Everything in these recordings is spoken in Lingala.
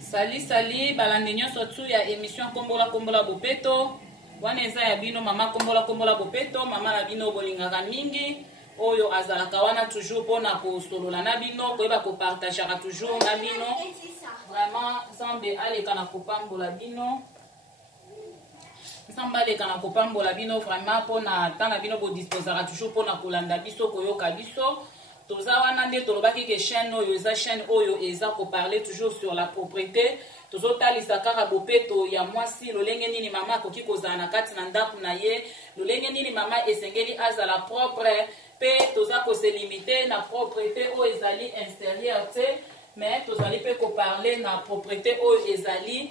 Sali balande nyonso tu ya émission kombola bopeto wana eza ya bino mama kombola bopeto mama na bino bolingaka mingi oyo azalaka wana toujours pona kosolola na bino koyeba kopartagera toujours na bino vraiment Nzambe aleka na kopambola bino Nzambe aleka na kopambola bino vraiment pona tana bino bodisposera toujours pona kolanda biso koyoka biso toza wana nde tolobaki ke chaîne oyo eza chaîne oyo eza ko parler toujours sur la propriété tozotalisa kaka bopeto ya mwasi lolenge nini mama akoki kozala na kati na ndako na ye lolenge nini mama esengeli azala propre pe toza kose limiter na propriété oyo ezali extérieure te mais tozali pe ko parler na propriété oyo ezali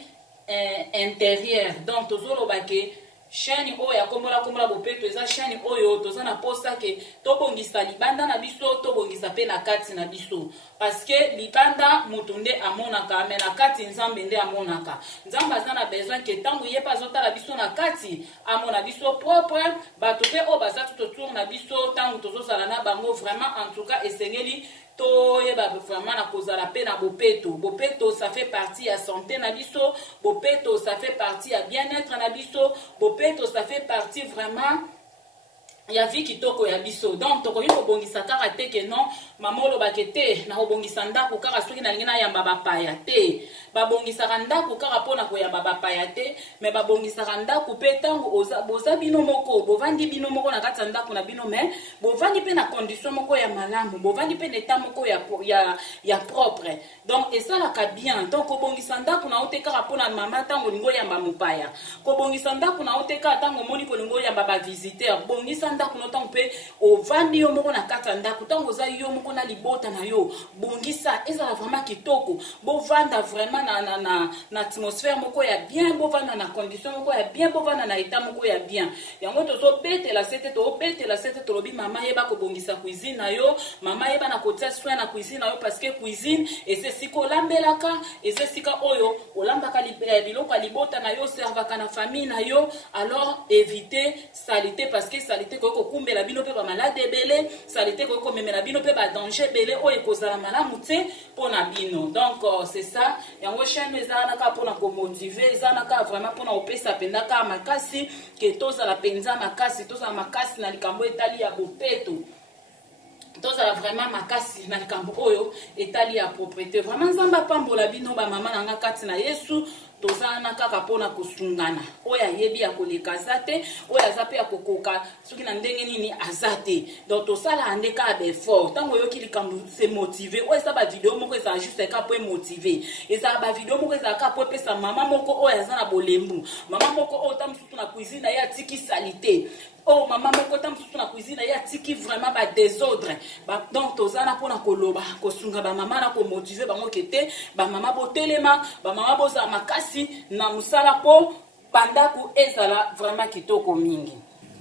intérieure donc tozoloba ke chaîne oyo ya kombola bopeto eza chaîne oyo toza na posa ke tobongisa libanda na biso tobongisa pe na kati na biso parce que libanda mutu nde amonaka me na kati Nzambe nde amonaka Nzambe aza na besoin ke ntango ye mpe azotala biso na kati amona biso propre bato mpe oyo baza tout autour na biso ntango tozozala na bango vraiment en tout cas esengeli toyeba vraiment na kozala pe na bopeto ça fait partie ya santé na biso bopeto ça fait partie ya bien-être na biso bopeto ça fait partie vraiment ya vie kitoko ya biso donc tokoki kobongisa kaka te ke non mama olobake te na kobongisa ndako kaka soki nalingi nayamba bapaya te babongisaka ndako kaka mpona koyamba bapaya te me babongisaka ndako mpe ntango boza bino moko bovandi bino moko na kati ya ndako na bino me bovandi mpe na condition moko ya malamu bovandi mpe na eta moko ya propre donc esalaka bien donc kobongisa ndako na yo te kaka mpona mama ntango olingi oyamba mopaya kobongisa ndako na yo te kaka ntango omoni kolingi oyamba bavisiteur bongisa ndako na ntango mpe ovandi yo moko na kati ya ndako ntango oza yo moko na libota na yo bongisa ezala vraiment kitoko bovanda vraiment na atmosphère moko ya bien bovanda na condition moko ya bien bovanda na état moko ya bien yango tozobetela sete tolobi mama yeba kobongisa cuisine na yo mama yeba na kotia soin na cuisine na yo parce que cuisine ezesika olambelaka ezesika oyo olambaka biloko ya libota na yo servaka na famille na yo alors éviter salité parce que salité koyoko kumbela bino pe ba malade ebele salité koyoko memela bino pe ba danger ebele oyo ekozala malamu te mpona bino donc c'est ça yango chaîne ezala naka mpona komotive ezala naka vraiment mpona kopesa mpenza kaka makasi ke tozala mpenza makasi tozala makasi na likambo etali ya bopeto tozala vraiment makasi na likambo oyo etali ya propriété vraiment Nzambe apambola bino bamama na nga kati na Yesu tozala na kaka mpona kosungana oyo ayebi ya koleka aza te oyo aza mpe ya kokoka soki na ndenge nini aza te donc tosala nde kaka baeffort ntango oyoki likambo se motive oyo eza bavideo moko ezala juste kaka mpo emotive ezala bavideo moko ezala kaka mpo epesa mama moko oyo aza na bolembu mama moko oyo ta mosusu na cuisine na ye atiki salite oh mama moko ta mosusu na cuisine na ye atiki vraiment ba désordre donc tozala mpona koloba kosunga bamama na komotive bango ke te bamama botelema bamama bozala makasi na musala po bandako ezala vraiment kitoko mingi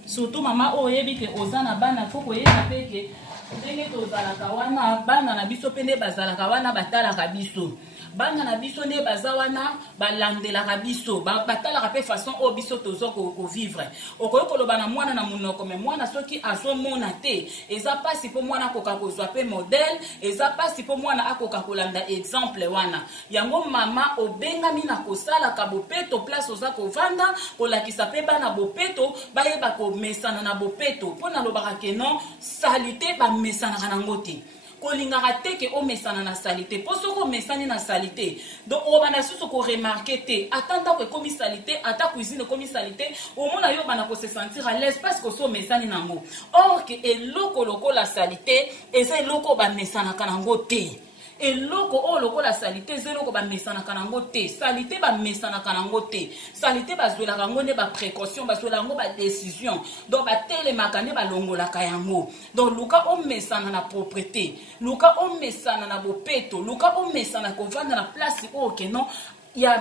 surtout mama oyebi ke oza na bana fo koyeba pe ke ndenge tozalaka wana bana na biso pe nde bazalaka wana batalaka biso bana na biso nde baza wana balandelaka biso batalaka pe façon oyo biso tozo kovivre okoki koloba na mwana na monoko me mwana soki azomona te eza mpasi mpo mwana akoka kozwa pe modele eza mpasi mpo mwana akoka kolanda exemple wana yango mama obengami na kosalaka bopeto place oza kovanda kolakisa pe bana bopeto bayeba komesana na bopeto mpo nalobaka ke non salite bamesanaka nango te kolingaka te ke omesana na salite po soko omesani na salite donc obanda susu ko remarquer te atanda ko ekomi salite ata cuisine ekomi salite omona yo bana ko se sentir à l'aise parce que so omesani nango or que eloko lokola salite eza eloko bamesana kanango te eloko oyo lokola salite eza eloko bamesanaka nango te salite bamesanaka nango te salite bazwelaka yango nde baprécaution bazwelaka yango badécision donc batelemaka nde balongolaka yango donc luka omesana na propriété luka omesana na bopeto luka omesana kovanda na place oyo kenon ya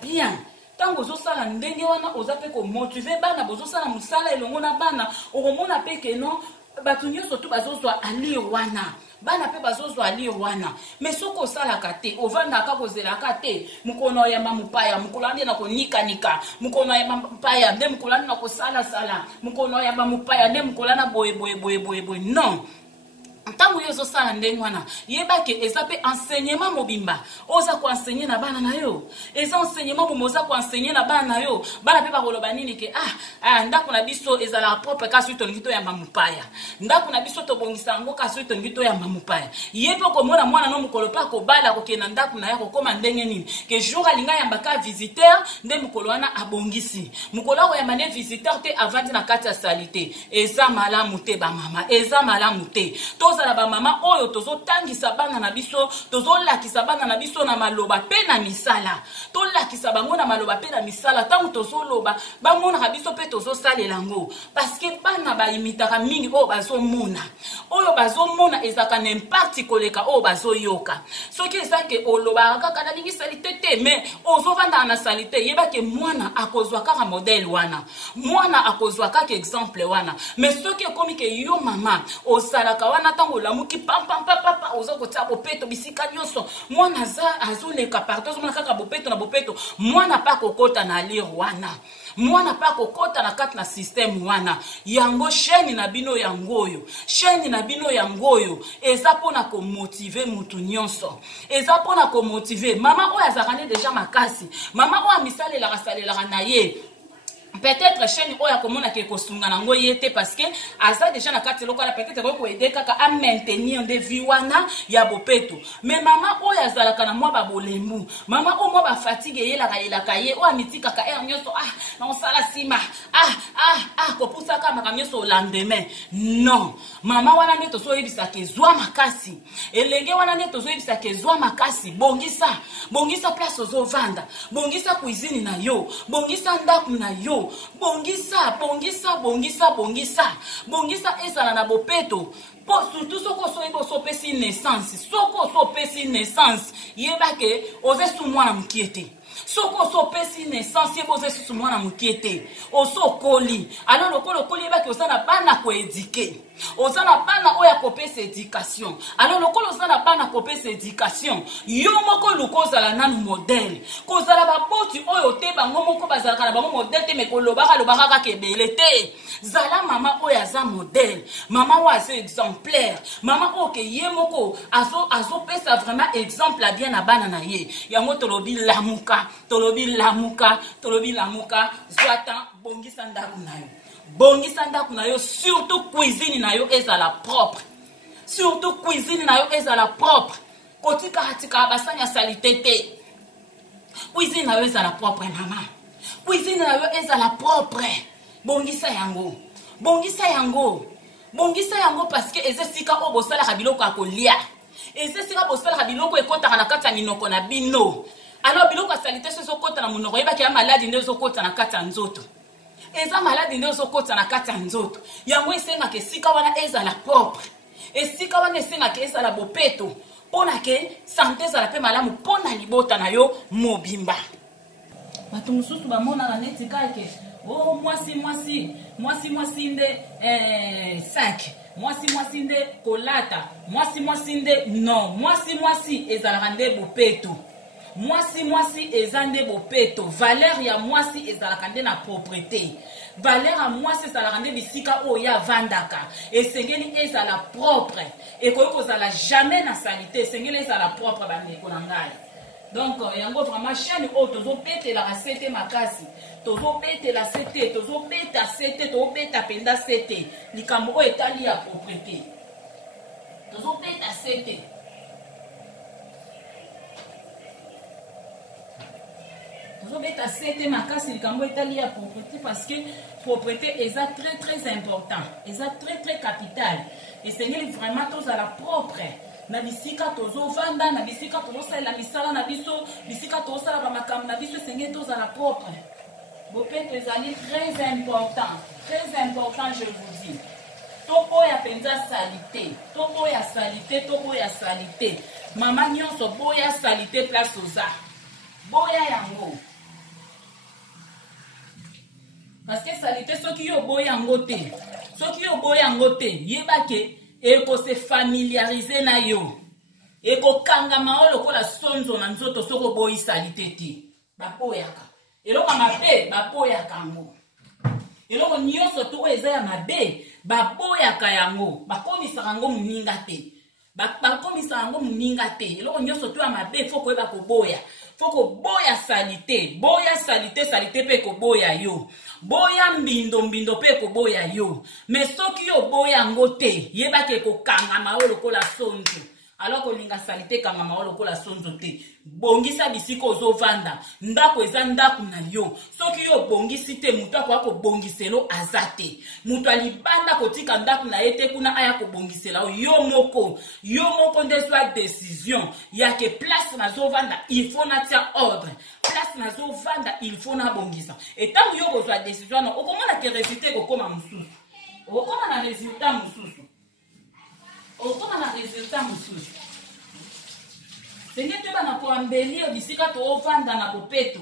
bien ntango ozosala ndenge wana oza mpe komotive bana bozosala mosala elongo na bana okomona mpe kenon bato nyonso tu bazozwa alire wana bana pe bazozwa alire wana mais soko osalaka te ovandaka kozelaka te mukono oyamba mopaya mokolo nde na konikanika mukono oyamba mopaya nde mokolo nde na kosalasala mukono oyamba mopaya nde mokolo na boye non ntango yo ezosala ndenge wana yeba ke eza mpe enseignement mobimba oza koensegne na bana na yo eza enseignement mobimba oza koensegne na bana na yo bana mpe bakoloba nini ke ndako na biso ezalaka propre kasi tolingi toyamba mopaya ndako na biso tobongisa yango kasi tolingi toyamba mopaya ye mpe okomona mwana no mokolo mpe akobala akokende na ndako na ye akokóma ndenge nini ke jour alinga yambaka visiteur nde mokolo wana abongisi mokolo akoyamba nde visiteur te avandi na kati ya sali te eza malamu te bamama eza malamu te tozala bamama oyo tozotangisa bana na biso tozolakisa bana na biso na maloba pe na misala tolakisa bango na maloba pe na misala ntango tozoloba bamonaka biso mpe tozosalela yango parceke bana bayimitaka mingi oyo bazomona ezalaka na impacti koleka oyo bazoyoka soki ezake olobaka kaka nalingi salite te me ozovandaka na salite yebake mwana akozwa kaka modele wana mwana akozwa kaka exemple wana me soki ekomi ke yo mama osalaka wana ntango olamuki pampampapapa oza kotia bopeto bisika nyonso mwana azoleka partout ozomona kaka bopeto na bopeto mwana pa kokota na lire wana mwana pa kokota na kati na système wana yango chaîne na bino yangoyo eza pona ko motiver mutu nyonso eza pona ko motiver mama oyo azakane déjà makasi mama oyo misalelaka na ye peut-être chaîne oya komona ke kosunga nango yete parce que aza déjà na kati lokola peut-être ko aider kaka à maintenir de vie wana ya bopeto mais mama oya azalaka na mwa ba bolembu mama o mwa ba fatigue yelaka ye o amitika ka nyonso na osala sima ko pusa ka maka nyonso lendemain non mama wana nde tozo yebisa ke zwa makasi elenge wana nde tozo yebisa ke zwa makasi bongisa place ozo vanda bongisa cuisine na yo bongisa ndaku na yo bongisa ezala na bopeto surtout soko sopesi naissance yebake ozesu mwana mukiete soko sopesi naissance yeba ozesu mwana mukiete osokoli alors lokoli yebake osana bana ko éduquer osana bana oya kopesa éducation alors lokolo osana bana kopesa éducation yo moko lukozala nanu modèle kozala baboti oyo te bango moko bazalaka na bango modèle te mekolobaka kaka kebele te zala mama oyo aza modèle mama oyo aza exemplaire mama oyo ke ye moko azopesa vraiment exemple a bien na bana na ye yango tolobi lamuka zwata bongisa ndaku na yo surtout cuisine na yo ezala propre kotika basanya salite te cuisine na yo ezala propre mama cuisine na yo ezala propre bongisa yango parce que ezesika o bosalaka biloko akolia ezesika bosalaka biloko ekotaka na kati ya minoko na bino alors biloko ya salite so ezokota na monoko yebaki ya maladi nde ezokota na kati ya nzoto eza maladi nde ezokota na kati ya nzoto yango esengaka esika wana ezala propre esika wana esengaka ezala bopeto mpona ke sante ezala mpe malamu mpona libota na yo mobimba bato mosusu bamonaka neti kake mwasi nde sac mwasi nde kolata mwasi nde non mwasi ezalaka nde bopeto mwasi eza nde bopeto valeur ya mwasi ezalaka nde na propreté valeur ya mwasi ezalaka nde bisika oyo avandaka esengeli ezala propre ekoki kozala jamais na salite esengeli ezala propre bandeko na ngai donc yango vraiment chaîne oyo tozobetelaka sete makasi tozobetela sete tozobeta penda sete likambo oyo etali ya propreté tozobeta sete tozobeta sete makasi likambo etali ya propreté parce que propreté eza très important eza très capital esengeli vraiment tozala propre na bisika tozovanda na bisika tozosalela misala na biso bisika tozosala bamakambo na biso esengeli tozala propre bopeto ezali très important je vous dis tokoya penza salite mama nyonso boya salite place oza boya yango parce que salite soki yo boya yango te yebake ekose familiariser na yo ekokangama o lokola sonzo na nzoto soko boyi salite te baboyaka eloko mabe baboyaka yango eloko nyonso to eza ya mabe baboyaka yango bakomisaka yango moninga te bakomisaka yango moninga te eloko nyonso to ya mabe fo koyeba koboya fo koboya salite boya salite salite mpe koboya yo boya mbindo mbindo mpe koboya yo me soki yo boya yango te yebaki ekokangama oyo lokola sonzo alors kolinga salite kangama oyo lokola sonzo te bongisa bisika ozovanda ndako eza ndako na yo soki yo bongisi te moto akoya kobongiselo aza te moto alibanda kotika ndako na ye te kuna aya kobongisela yo moko nde zwa décision yake place nazovanda il faut natia ordre place nazovanda il faut nabongisa etango yo kozwa décision na okomona ke résultat ekokoma mosusu okoma na résultat mosusu senge toyeba na koambelia bisika toovanda na bopeto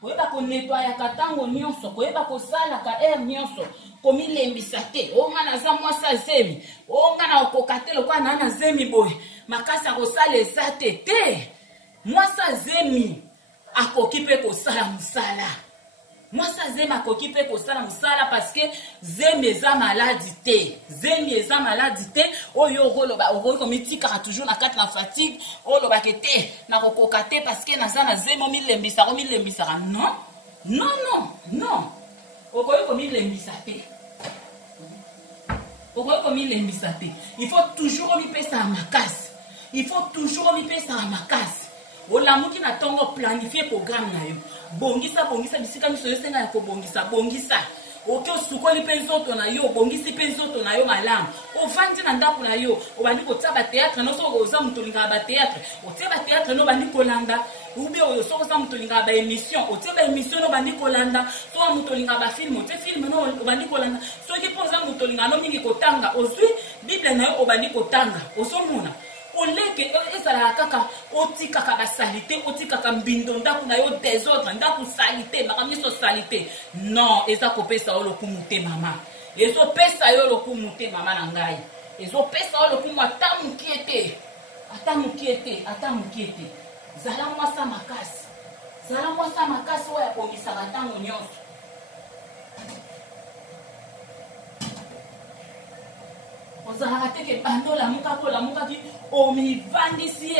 koyeba konetwayaka ntango nyonso koyeba kosalaka aire nyonso komilembisa te onga naza mwasi zemi onga na okoka te lokola naa na zemi boye makasi akosala eza te mwasi zemi akoki mpe kosala mosala mwasi azemi akoki mpe kosala mosala parceke zemi eza maladi te oyo okoloba okoki komitikaka toujours na kati na fatigue olobake te nakokoka te parceke naza na zemi omilembisaka non okoki komilembisa te il faut toujours omipesaka makasi olamuki na ntongo planifier programme na yo bongisa bisika miso yo senga ya kobongisa oke osukoli mpe nzoto na yo obongisi mpe nzoto na yo malamu ovandi na ndako na yo obandi kotia bateatre no soki oza moto olingaka bateatre otie bateatre no obandi kolanda ube oyo soki oza moto olingaka baémission otie baémission no obandi kolanda soki moto olingaka bafilme otie filme no obandi kolanda soki mpo oza moto olingaka no mingi kotanga ozwi bible na yo obandi kotanga ozomona oleke ezalaka kaka otikaka basalite otikaka mbindo ndako na yo désordre ndako salite makambo nyonso salite non eza kopesa yo lokumu te mama ezopesa yo lokumu te mama na ngai ezopesa yo lokumu ata mokie te zala mwasa makasi oyo akobisaka ntango nyonso ozalaka teke bando olamukaki omivandisi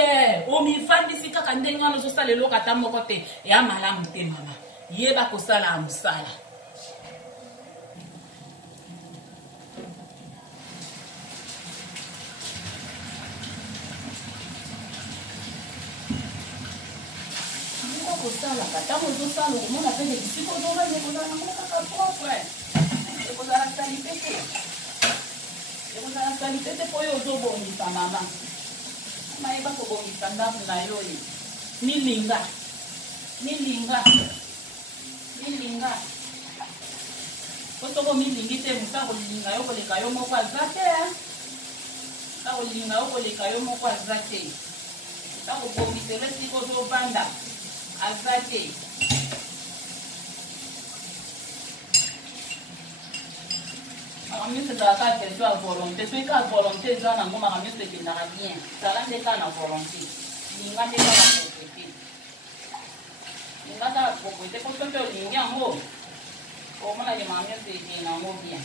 kaka ndenge wana ozosala eloko ata moko te eya malamu te mama yeba kosala ya mosala kosalaka ntango ozosala okomona pene bisika ozovanda ekozala nango kaka propre ekozala salite te ekozala salite te mpo oyo ozobongisa mama mayeba kobongisa ndako na yo ye milinga po soko milingi te mosa kolinga yo koleka yo moko aza te sa kolinga yo koleka yo moko aza te sa kobongisela esika ozovanda aza te makambo nyonso ezalaka question ya volonté soki kaka volonté eza nango makambo nyonso ekendaka bien zala nde kaka na volonté linga nde kaka propriété linga kaka propriété po soki olingi yango omonake makambo nyonso ekende nango bien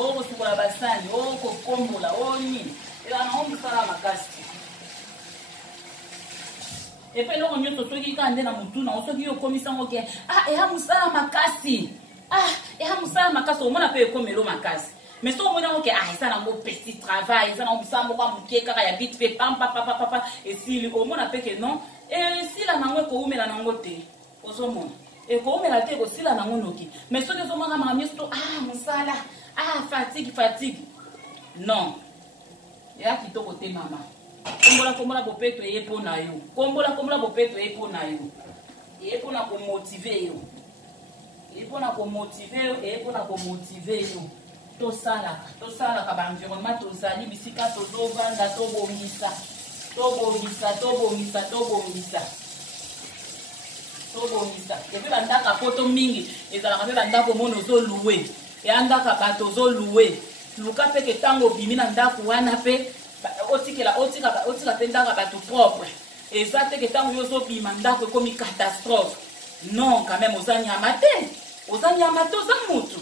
okosukola basani okokombola onini elaka nango mosala makasi epe eloko nyonso soki kaka nde na motu nango soki okomisango ke eya mosala makasi omona mpe ekomelo makasi mais soki omoni yango ke eza nango petit travail eza nango mosala moko ya mokie kaka ya bit mpe pampapapapa esili omona mpe ke non esila nango ekoumela nango te ozomona ekoumela te ekosila nango noki mais soki ozomona makambo nyonso mosala fatigue non eya kitoko te mama kombola bopeto eye mpo na yo kombola bopeto eye mpo na yo eye mpo na komotive yo eye mpo na komotive yo tosalaka baenvironnement tozali bisika tozovanda tobongisa tobongisa epe bandaka poto mingi ezalaka mpe bandako mona ozoluwe eya ndaka bato ozoluwe luka mpe ke ntango obimi na ndako wana mpe otika mpe ndaka bato propre eza te ke ntango yo ozobima ndako ekomi catastrophe non quand même oza nyama te oza nyama te oza mutu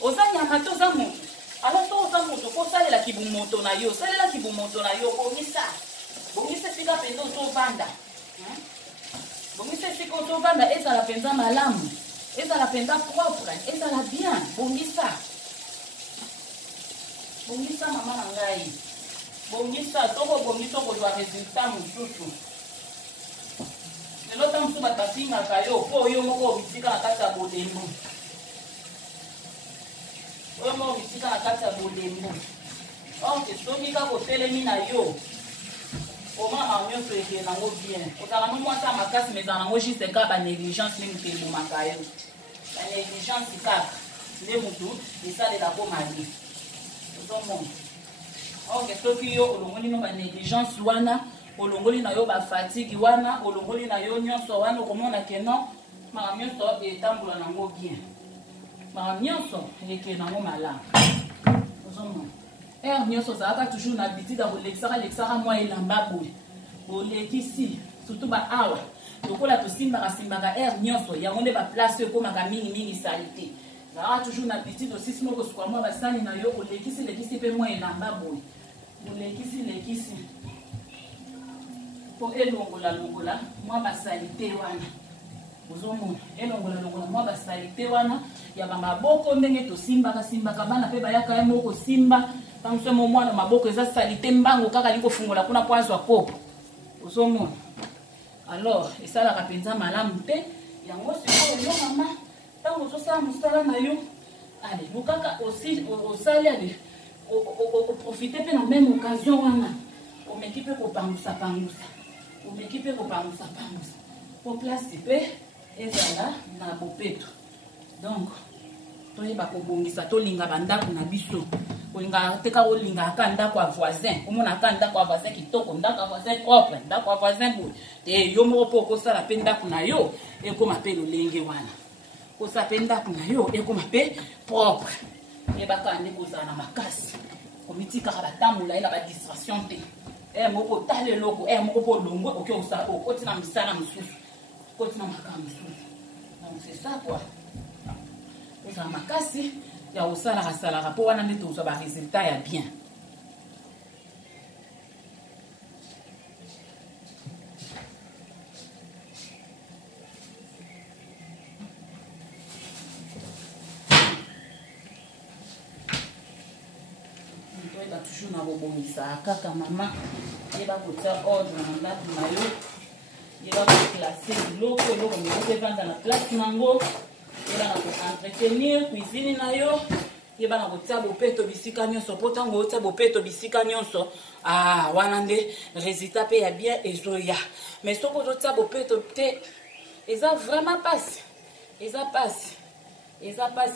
oza nyama te oza mutu alors so oza mutu po osalelaki bumoto na yo osalelaki bumoto na yo bongisa esika mpenza ozovanda bongisa esika ozovanda ezala mpenza malamu ezala mpenza propre ezala bien bongisa mama na ngai bongisa soko bongisa okozwa resultat mosusu lelo ta mosusu bato basingaka yo mpo yo moko obitika na kati ya bolembo oyo moko obitika na kati ya bolembo orke soki kaka otelemi na yo omama nyonso ekele nango bien ozala no mwasi ya makasi mais ezala nango juste kaka banégligence mingi mpe ebomaka yo banégligence kaka nde motu esalelako mabe ozomona orke soki yo olongoli no banégligence wana olongoli na yo bafatigue wana olongoli na yo nyonso wana okomona ke non maka nyonso etambola nango bien maka nyonso ekele nango malamu ozomona ere nyonso ozalaka toujours na habitude ya kolekisaka mwa elamba boye olekisi surtout baawa lokola tosimbaka ere nyonso yango nde baplace oyo ekomaka mingi salite ozalaka toujours na habitude osisi moko kosuka mwa basani na yo olekisi mpe mwa elamba boye olekisi mpo elongola mwa basalite wana ozomona elongola mwa basalite wana ya bamaboko ndenge tosimbaka bana mpe bayaka ye moko simba ntango somo mwana maboko eza salite mbango kaka lingi kofungola kuna po azwa kopo ozomona alors esalaka mpenza malamu te yango sikoyo yo mama ntango ozosala mosala na yo ale lukaka osali ale oprofite mpe na meme occasion wana omeki mpe kopangusa po place mpe ezala na bopeto donc toyeba kobongisa tolinga bandako na biso kolinga te kaka olingaka ndako ya voisin omonaka ndako ya voisin kitoko ndako ya voisin propre ndako ya voisin boye te yo moko mpo okosala mpe ndako na yo ekoma mpe lolenge wana kosala mpe ndako na yo ekoma mpe propre yebaka nde kozala na makasi komitikaka batambola ye na badistraction te moko otala eloko moko mpo olongwe okoti na misala mosusu okoti na makambo mosusu donc c'est ça quoi ozala makasi ya kosalaka mpo wana nde tozwa baresultat ya bien toyeba toujours na kobongisa kaka mama yeba kotia ordre na ndako na yo yeba koklasse biloko eloko moko evanda na place nango yeba na koentretenir cuisine na yo yeba na kotia bopeto bisika nyonso mpo ntango otia bopeto bisika nyonso wana nde résultat mpe ya bien ezoya mais soki ozotia bopeto te eza vraiment pasi eza pasi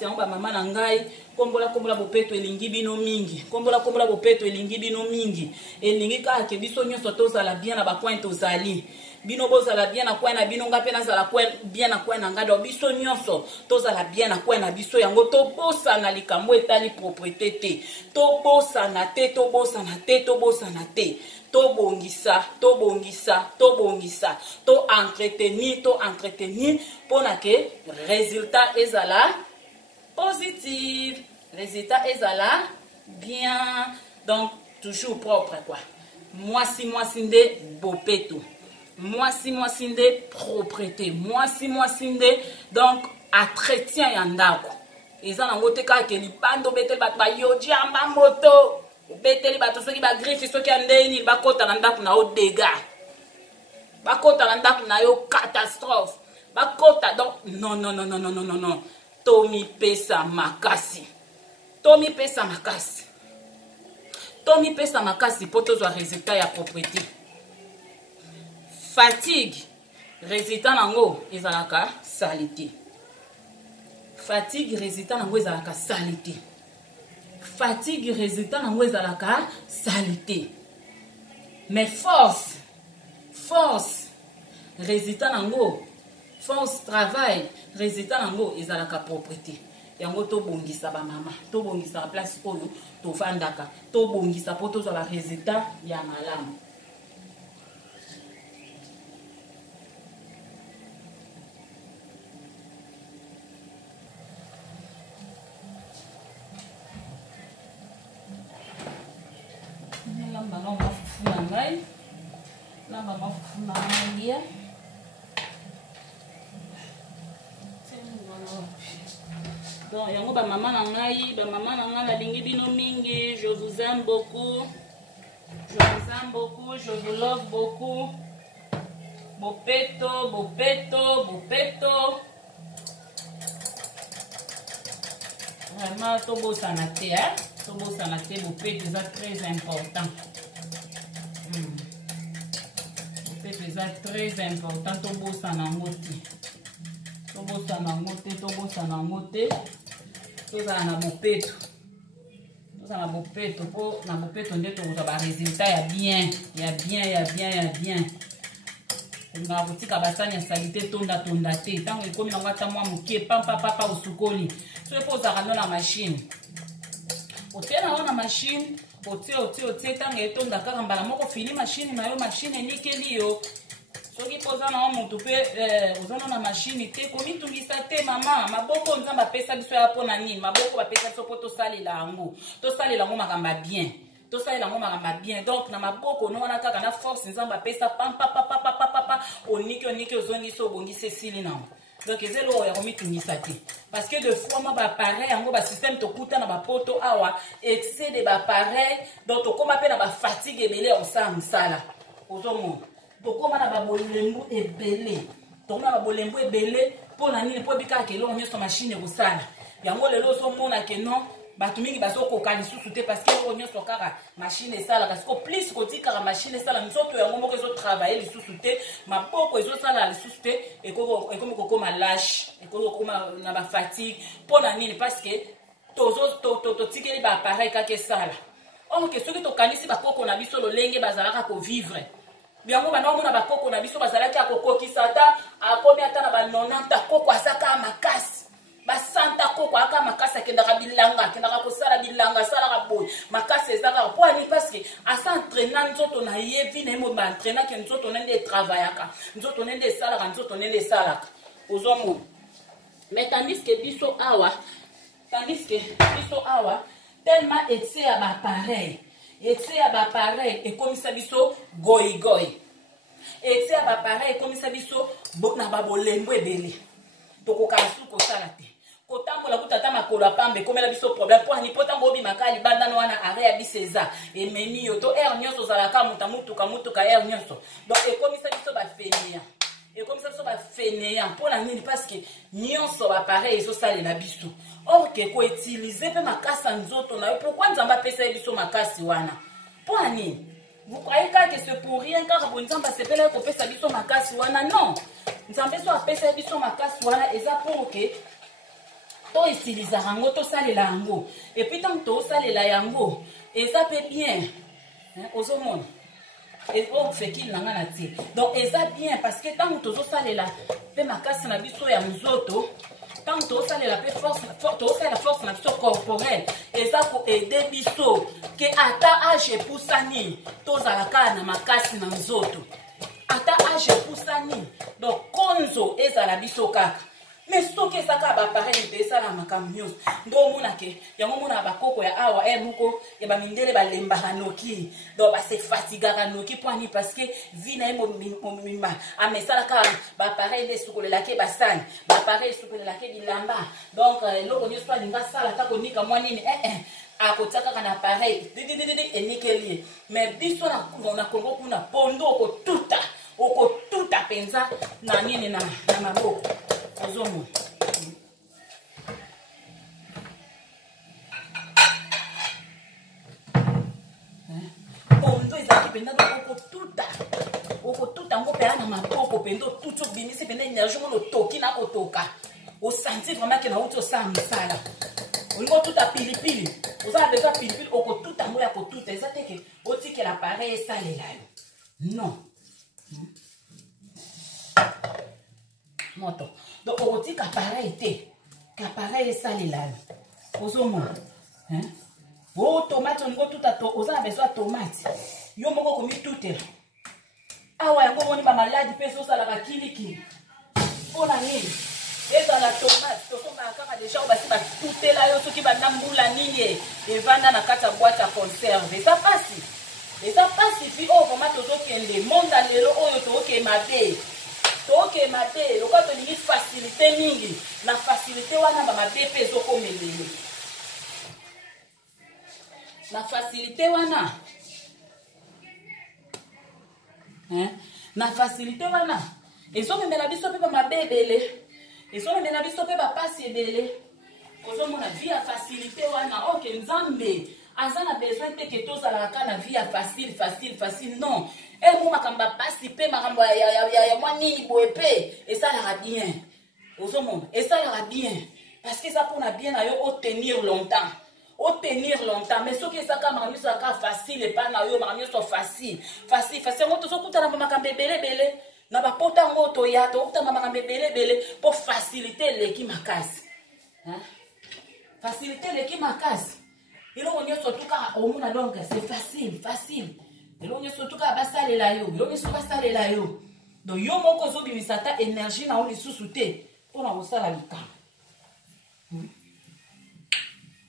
yango bamama na ngai kombola bopeto elingi bino mingi kombola bopeto elingi bino mingi elingi kaka ke biso nyonso tozala bien na bacoin tozali bino bozala bien na coin na bino nga mpe nazala bien na coin na ngai donc biso nyonso tozala bien na coin na biso yango tobosana likambo etali propriété te tobosana te tobongisa to entretenir mpona ke résultat ezala positif résultat ezala bien donc toujours propre quoi mwasi nde bopeto mwasi nde propreté mwasi nde donc entretien ya ndako eza nango te kaka ke libanda obeteli bato bayoji yamba moto obeteli bato soki bagriffe soki ya ndeni bakota na ndako na yo dega bakota na ndako na yo catastrophe bakota donc non tomipesa makasi mpo tozwa résultat ya propriété fatigue résultat nango ezalaka salité mais force résultat nango force travail résultat nango ezalaka propreté yango tobongisa bamama tobongisa na place oyo tovandaka tobongisa mpo tozwa ba résultat ya malamu. Lamba na mafufu na ngai lamba mafufu na ngai ya donc yango ba maman na ngai nalingi bino mingi. Je vous aime beaucoup, je vous love beaucoup. Bopeto vraiment tobosana te tobosana te. Bopeto eza très important. Bopeto eza très important. Tobosana yango te tozala na bopeto mpo na bopeto nde tokozwa baresultat ya bien. Olingaka kotika basani ya salite tonda te ntango ekomi nango ata mwa mokie papa osukoli so epo ozalaka ndo na mashine otie nango na mashine otie ntango etonda kaka mbala moko fini mashine na yo mashine enikeli yo. Soki poza na mutu pe ozana na machine te komitungisa te mama maboko nzamba apesa biso ya pona nini maboko bapesa biso po tosalela yango makamba bien donc na maboko no wana kaka na force nzamba apesa papa oniki ozongisi obongisi esili nango donc ezelo oyo komitungisa te parce que de fois ma ba pareil yango ba système tokuta na ba poto awa excès de ba pareil donc tokoma pe na ba fatigue ebele osala msala ozomona tokoma na babolembu ebele mpona nini mpo ebikaka keloko nyonso mashine ekosala yango lelo ozomona ke non bato mingi bazokoka lisusu te parce que eloko nyonso kaka mashine esalaka siko plus kotikaka mashine esala nzoto yango moko ezotravaille lisusu te maboko ezosala lisusu te ekomi kokoma lâche ekomi kokoma na bafatigue mpona nini parce que totikeli baappareil kaka esala orke soki tokanisi bakoko na biso lolenge bazalaka kovivre biango banaomona bakoko na biso bazalaki akokokisa ata akomi ata na ba90 koko asaka makasi basanta koko aka makasi akendaka bilanga akendaka kosala bilanga asalaka boye makasi ezaka po ani parce que asa entraîna nzoto na ye vi na ye mo baentraîna ke nzoto nende etravaillaka nzoto nende esalaka ozomona mais tandis que biso awa tellement excès ya baappareil ekomisa biso goigoi excès ya baappareil ekomisa biso na babolembo ebele tokoka su kosala te kotambola kutata makolo apamba ekomela biso problème mpo ani mpo ntango obimaka libandana wana are ya biso eza ememi yo to aire nyonso ozalaka mutuka aire nyonso donc ekomisa biso bafeneya mpona nini parce que nyonso baappareil ezosalela biso or ke koutilize mpe makasi ya nzoto na yo pourkui nzambe apesa ye biso makasi wana mpo ani vous croyez que c'est pour rien kaka bo nzambe asepela kopesa biso makasi wana non nzambe so apesa biso makasi wana eza pour ke toutilisaka yango tosalela yango epuis ntango tosalela yango eza mpe bien ozomona fekili na nga na tie donc eza bien parce que ntango tozosalela mpe makasi na biso ya nzoto ntango tozosalela mpe tozosalela force na biso corporelle eza koede biso ke ata age epusani tozalaka na makasi na nzoto ata age epusani donc konzo ezala biso kaka mais soki ezaka baappareil mpe esala makambo nyonso ndo omonake yango omona bakoko ya awa moko ya bamindele balembaka noki donc basefatigaka noki mpo ani parce que vi na ye momima amesalaka baappareil nde esukolelaki basani baappareil esukolelaki bilamba donc eloko nyonso alinga asala ata konika mwa nini akotia kaka na appareil enikeli ye mais biso na kongo kuna pondo okotuta mpenza na nini na maboko ozomona pondo ezalaki mpenza okotuta ngo mpenza na maboko mpenza otuti obimisi mpenza énergie mona otoki na kotoka osanti vraiment ke nauti osala mosala olingi otuta pilipili ozala besoin pilipili okotuta ngo ya kotuta eza teke otikela appareil esalela yo non moto donc okotika pareil te ka pareil esalela ozomona o tomate olingo tuta oza na besoin ya tomate yo moko komitutela awa yango omoni bamaladi mpe ezosalaka kilikili mpona nini ezala tomate tosombaka kaka deja oyo basi batutela yo soki banda mbula nini evanda na kati ya boîte ya conserve eza pasi puis oyo vraimen tozokende monda lelo oyo tookee mabe lokola tolingi facilité mingi na facilité wana bamabe mpe ezokomelele na facilité wana na facilité wana ezomemela biso mpe bamabe ebele ezomemela biso mpe bapasi ebele ozomona vi ya facilité wana oke nzambe aza na besoin te ke tozalaka na vie ya facile non mo makambo ya pasi mpe makambo ya mwa nini boye mpe esalaka bien ozomona esalaka bien parce que eza mpona bien na yo otenir longtemps mais soki ezaka makambo nyonso aka facile epai na yo makambo nyonso facile yango tozokutana ba makambo ebelebele na bapota yango toya tokutana makambo ebelebele mpo facilité eleki makasi eloko nyonso tuka omona donc c'est facile eloko nyonso tuka basalela yo donc yo moko ozobimisa ta énergie na yo lisusu te mpona kosala likambo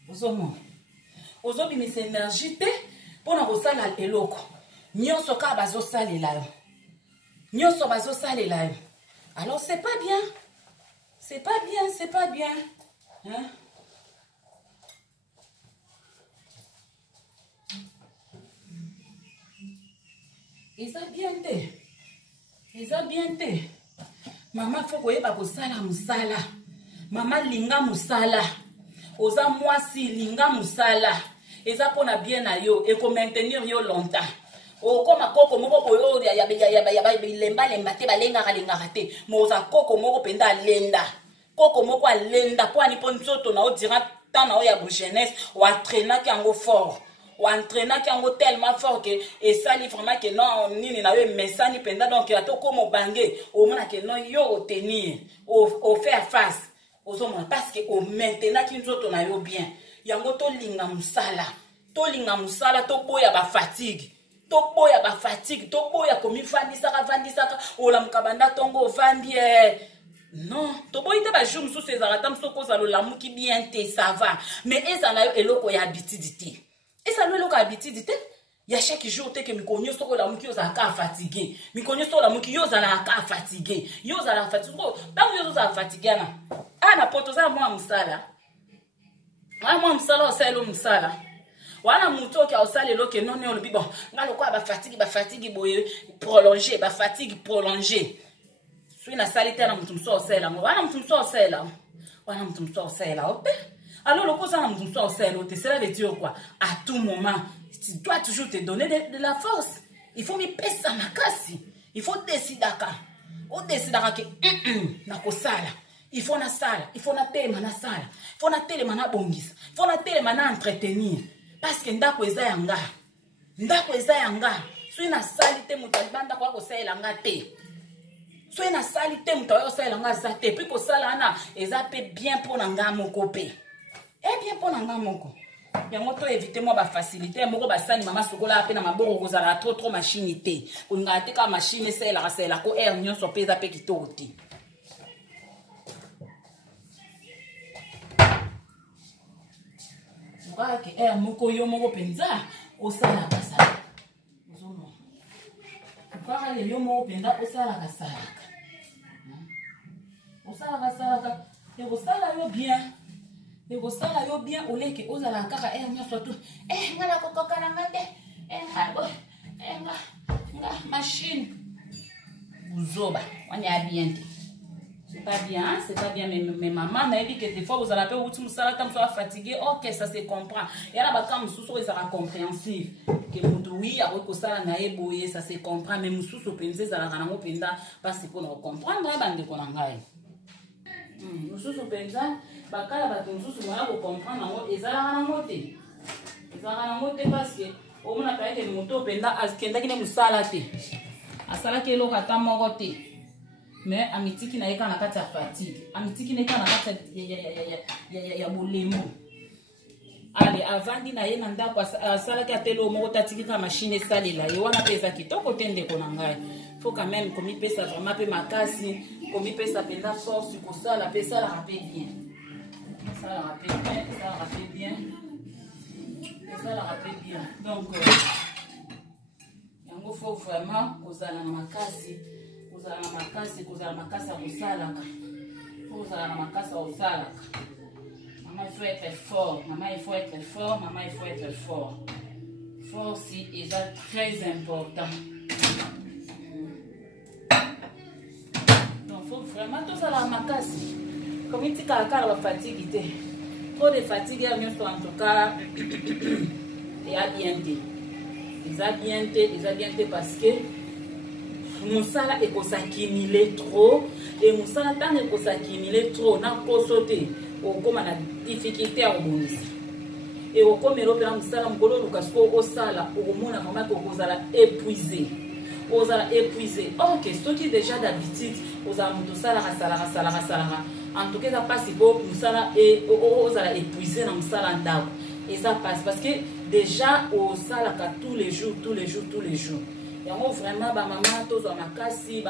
ozomona ozobimisa énergie te mpona kosala eloko nyonso kaka bazosalela yo alors c'est pas bien hein? eza bien te mama fo koyeba kosala mosala mama linga mosala oza mwasi linga mosala eza mpona bien na yo ekomaintenir yo longtemps okoma koko moko boyo ya bilembalemba te balengaka te moza koko moko mpenza alenda po ani mpo nzoto na yo dira ntan na yo ya bojeunesse oantrenaki yango fort oantrenaki yango tellement fort ke esali vraiment ke non nini na yo emesani mpenza donc ata okoma obange omona ke non yo otenir ofaire face ozomona parce que omaintenaki nzoto na yo bien yango tolinga mosala toboya bafatigue toboya komivandisaka olamuka banda ntongo ovandi non toboyi te bajour mosusu ezalaka ta mosusu kozala olamuki bien te ça va mais ezala yo eloko ya habitude te ya chaque jour te ke mikolo nyonso olamuki ozalaka fatigué mikolo nyonso olamuki yo ozalaka fatigué ntango yo ozala fatigué na poto ozala mwa mosala osala mosala wana mutu oki osala eloke none olobi bon nga lokola bafatigue boye prolonge soki nasali te na mutu mosu osalango wana mutu mosu osala ope alors loko oza na mutu mosu osala ote cela veut dire quoi à tout moment tu dois toujours te donner de la force il faut mipesa makasi il faut desidaka ke nakosala il faut nasala il faut natelema nasala il faut natelema nabongisa il faut natelema na entretenir parce que ndako eza yanga soki nasali te moto alibanda koya kosalela nga te soki nasali te moto oyo osalela nga aza te puis kosala wana eza mpe bien mpona nga moko mpe bien mpona nga moko yango to évite mwa bafacilité moko basali mama sokola mpe na maboko kozala trop machine te kolingaka te kaka machine esalelaka air nyonso mpe eza mpe kitoko te okaka air moko yo moko mpenza osalaka ozomona okaka yo moko mpenza osalaka ekosala yo bien oleke ozalaka kaka air nyonso tu nga nakokokana nga te nga machine buzoba wana ya bien te c'est pas bien mais maman na yebi que des fois vous allez peu outi musala tam so fatigué OK ça se comprend et là ba kam mususu ezala compréhensible que mutu oui a ko sala na eboye ça se comprend mais mususu penze ezala kana ngo penda parce pour nous comprendre bande ko na ngai mususu penza bakala ba mususu mwana ko comprendre ngo ezala kana ngote parce que au mona pa que mutu penda askenda kine musala te asala ke lo kata moko te mais amitiki na yeka na kati ya fatigue amitiki na yeka na kati ya bolemo. Allez, avandi na ye na ndako asalaki atelo moko tatiki ka machine esalela ye wana mpe eza kitoko te ndeko na ngai. Faut quand même komipesa vraiment mpe makasi komipesa mpenza force kosala mpe esalaka mpe bien esalaka mpe bien esalaka mpe bien esalaka mpe bien. Donc yango faut vraiment kozala na makasi kozala na makasi kozala na makasi ya kosalaka kozala na makasi ya kosalaka. Maman, il faut être fort. Maman, il faut être fort. Maman, il faut être fort. Force est très important. Donc, il faut vraiment tout ça la makasi. Comme il dit qu'à la fatigue, trop de fatigue, en tout cas, il y a bien été. Il a bien été parce que Moussala est s'accumuler trop. Et Moussala, tant que s'accumuler trop, n'a pas sauté. Comme la difficulté à rebondir et au comme européen musala mukolo lukasko osala okomona vraiment que ozala épuisé ok ce qui déjà d'habitude ozala muto sala en tout cas pas si beau musala et ozala épuisé na musala ndako et ça passe parce que déjà osala ka tous les jours yango vraiment ba maman tozwa makasi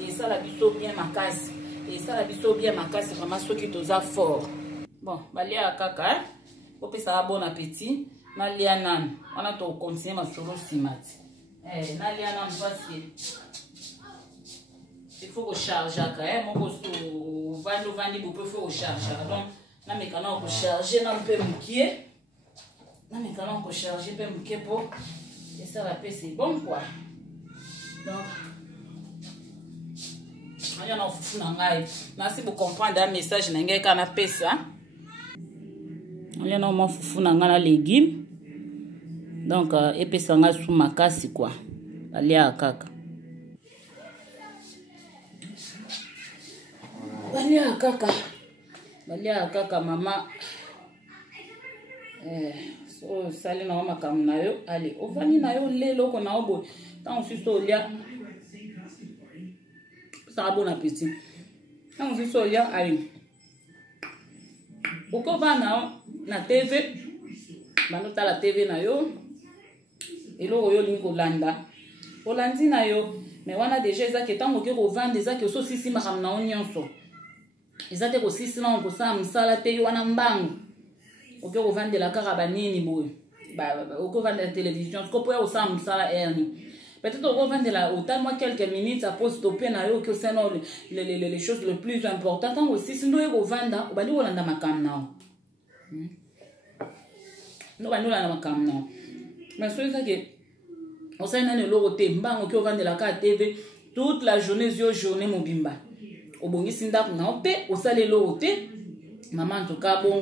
et ça la biso bien makasi. Et ça, la biso bien makasi vraiment ceux qui toza fort. Bon, balia kaka, hein? Pour ça bon appétit. Nalia nan, on a tout continuer ma solo simati. Nalia nan parce que il faut recharger hein. Mon poste vandi beaucoup faut recharger. Donc, na me kana ko charger na peu mukie. Na me kana ko charger peu mukie pour et ça la paix c'est bon quoi. Donc merci pour comprendre un message n'engage qu'à pesa. On y a normalement foufou n'engage légumes. Donc épesa nga sous makasi quoi. Balia kaka. Balia kaka maman. So sali na mama kam na yo. Allez, ovani na yo lelo ko na obo. Tant on so lia. Ça bon appétit. Quand vous êtes là, allez. Pourquoi va na TV? Banota la TV na yo. Et là yo linko landa. Olandi na yo. Mais wana déjà ça que tant que revendre ça que so sisi makam na onyonso. Ezate ko sisi na ko sa msala te yo wana mbangu. OK revendre la carabanini boy. OK vendre la télévision. Ce qu'on peut au sa msala erni. Peut-être qu'on va vendre autant moi quelques minutes après stopper na yo que c'est les choses les plus importantes aussi sinon on vendre bali olanda makam na no bali olanda makam na mais c'est ça que on sait na le loté mbango que on vendre la carte TV toute la journée mobimba obongisi ndako na pe osale loté maman en tout cas bon